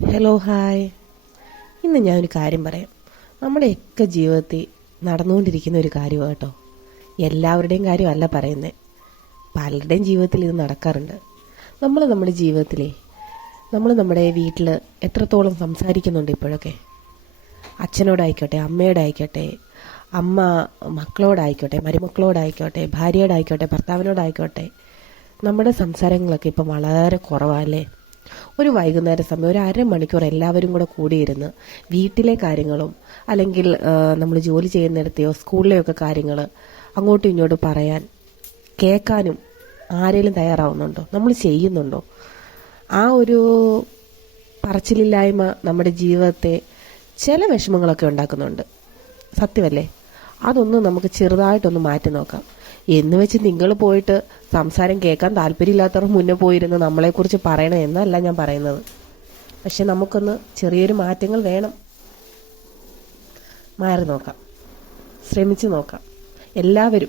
Hello hi ഇന്ന് ഞാനൊരു കാര്യം പറയാം. നമ്മുടെയൊക്കെ ജീവിതത്തിൽ നടന്നുകൊണ്ടിരിക്കുന്ന ഒരു കാര്യമാണ് കേട്ടോ. എല്ലാവരുടെയും കാര്യമല്ല പറയുന്നത് പലരുടെയും ജീവിതത്തിൽ ഇത് നടക്കാറുണ്ട്. നമ്മൾ നമ്മുടെ ജീവിതത്തിലെ നമ്മൾ നമ്മുടെ വീട്ടിൽ എത്രത്തോളം സംസാരിക്കുന്നുണ്ട് ഇപ്പോഴൊക്കെ? അച്ഛനോടായിക്കോട്ടെ അമ്മയോടായിക്കോട്ടെ അമ്മ മക്കളോടായിക്കോട്ടെ മരുമക്കളോടായിക്കോട്ടെ ഭാര്യയോടായിക്കോട്ടെ ഭർത്താവിനോടായിക്കോട്ടെ നമ്മുടെ സംസാരങ്ങളൊക്കെ ഇപ്പം വളരെ കുറവല്ലേ ഒരു വൈകുന്നേര സമയം ഒരു അരമണിക്കൂർ എല്ലാവരും കൂടെ കൂടിയിരുന്ന് വീട്ടിലെ കാര്യങ്ങളും അല്ലെങ്കിൽ നമ്മൾ ജോലി ചെയ്യുന്നിടത്തെയോ സ്കൂളിലെയൊക്കെ കാര്യങ്ങൾ അങ്ങോട്ടും ഇങ്ങോട്ടും പറയാൻ കേൾക്കാനും ആരെങ്കിലും തയ്യാറാവുന്നുണ്ടോ? നമ്മൾ ചെയ്യുന്നുണ്ടോ? ആ ഒരു പറച്ചിലില്ലായ്മ നമ്മുടെ ജീവിതത്തെ ചില വിഷമങ്ങളൊക്കെ ഉണ്ടാക്കുന്നുണ്ട്. സത്യമല്ലേ? അതൊന്ന് നമുക്ക് ചെറുതായിട്ടൊന്ന് മാറ്റി നോക്കാം. എന്ന് വെച്ച് നിങ്ങൾ പോയിട്ട് സംസാരം കേൾക്കാൻ താല്പര്യമില്ലാത്തവർ മുന്നേ പോയിരുന്ന് നമ്മളെക്കുറിച്ച് പറയണം എന്നല്ല ഞാൻ പറയുന്നത്. പക്ഷെ നമുക്കൊന്ന് ചെറിയൊരു മാറ്റങ്ങൾ വേണം. മാറി നോക്കാം. ശ്രമിച്ചു നോക്കാം. എല്ലാവരും